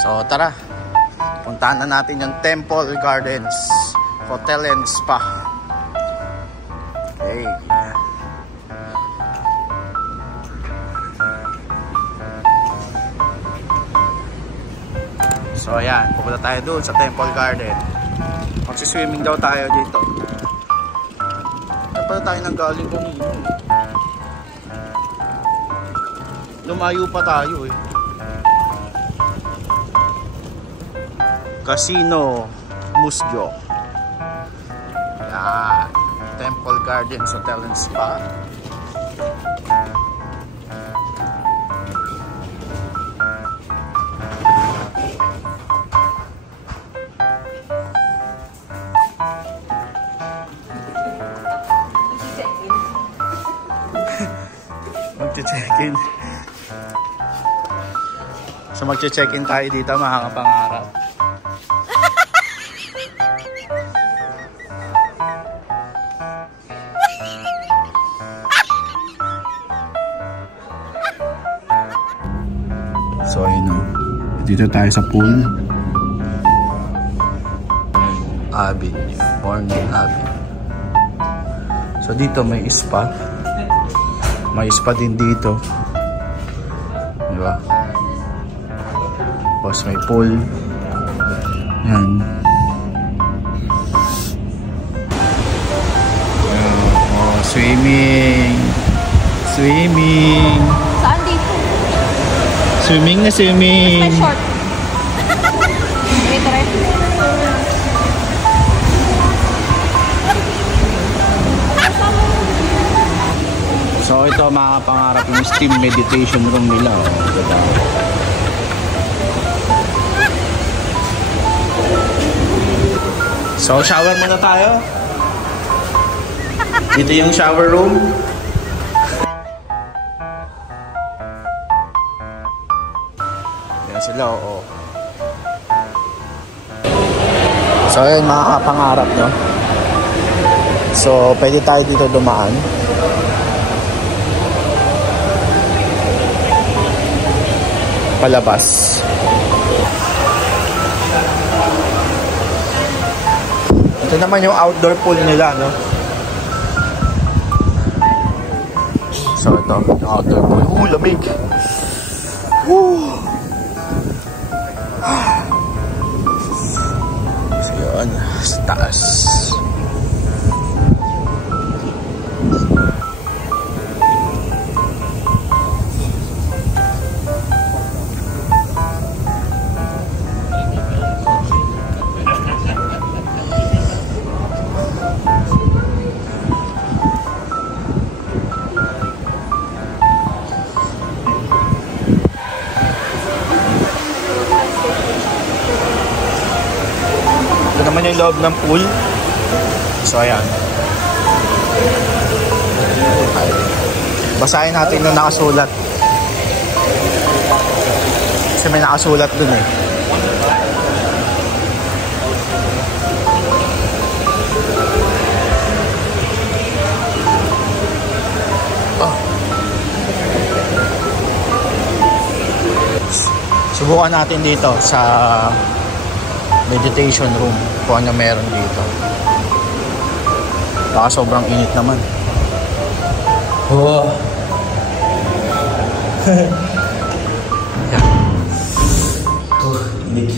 So tara, puntahan na natin yung Temple Gardens Hotel and Spa. Okay. So ayan, pupunta tayo doon sa Temple Garden. Magsiswimming daw tayo dito. Saan pala tayo nang galing kanina? Lumayo pa tayo eh. Casino Musgyo. Ayan, Temple Gardens Hotel and Spa. Magche-check-in. So magche-check-in tayo dito mga kapangarap. So ayun o. Dito tayo sa pool. Abbey. Morning Abbey. So dito may spa. May spa din dito. Diba? Tapos may pool. Yan. Oh, swimming. Swimming. Saan dito? Swimming na swimming. May short. Ito rin. So ito mga pangarap yung steam meditation room nila. So shower muna tayo. Dito yung shower room. Yan sila, oo. So ayun mga kapangarap nyo. So pwede tayo dito dumaan. Palabas. Ito naman yung outdoor pool nila, no? So ito, yung outdoor pool. Lamig! So yun, sa taas. Ito naman yung loob ng pool. So ayan. Basahin natin yung nakasulat. Kasi may nakasulat dun eh. Oh. Subukan natin dito sa meditation room kung ano meron dito. Baka sobrang init naman. Oh. Yeah. Oh, init.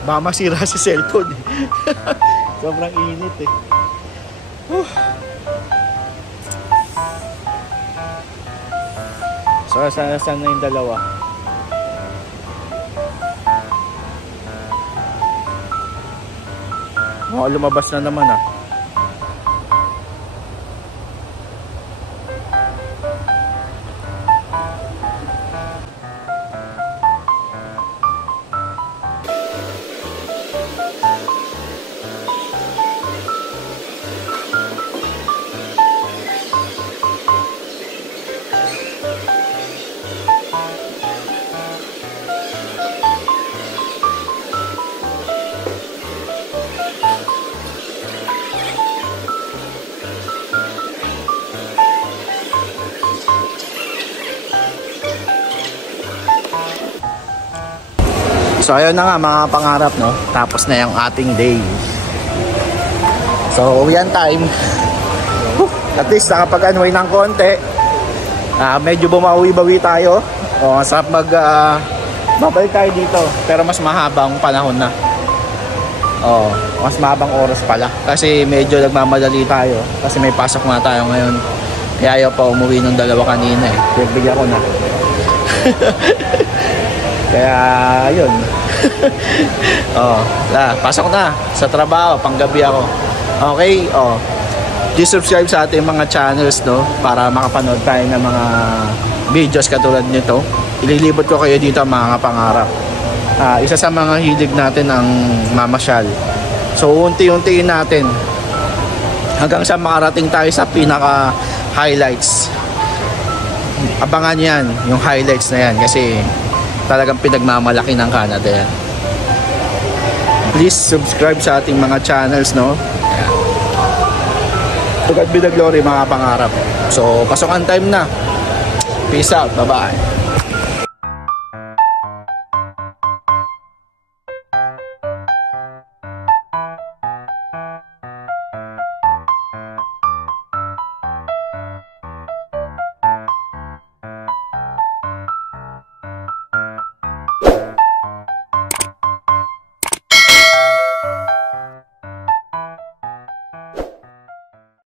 Baka masira si cellphone eh. Sobrang init eh. So saan na yung dalawa? Lumabas na naman ah. So ayun na nga mga pangarap, no? Tapos na yung ating day. So uwian time. At least nakapag-unwind ng konti. Medyo bumawi-bawi tayo. Sarap babalik tayo dito. Pero mas mahabang panahon na. Mas mahabang oras pala. Kasi medyo nagmamadali tayo. Kasi may pasok na tayo ngayon. Kaya ayaw pa umuwi ng dalawa kanina eh. Bigyan ko na. Kaya yun. Pasok na sa trabaho, panggabi ako. Okay, please subscribe sa ating mga channels, no, para makapanood tayo ng mga videos katulad nito. Ililibot ko kayo dito mga pangarap. Isa sa mga hilig natin ang mamasyal. So unti-untiin natin hanggang sa makarating tayo sa pinaka highlights. Abangan yan, yung highlights na yan, kasi talagang pinagmamalaki ng Canada yan. Please subscribe sa ating mga channels, no. To God be the glory mga pangarap. So pasokan time na. Peace out, bye bye.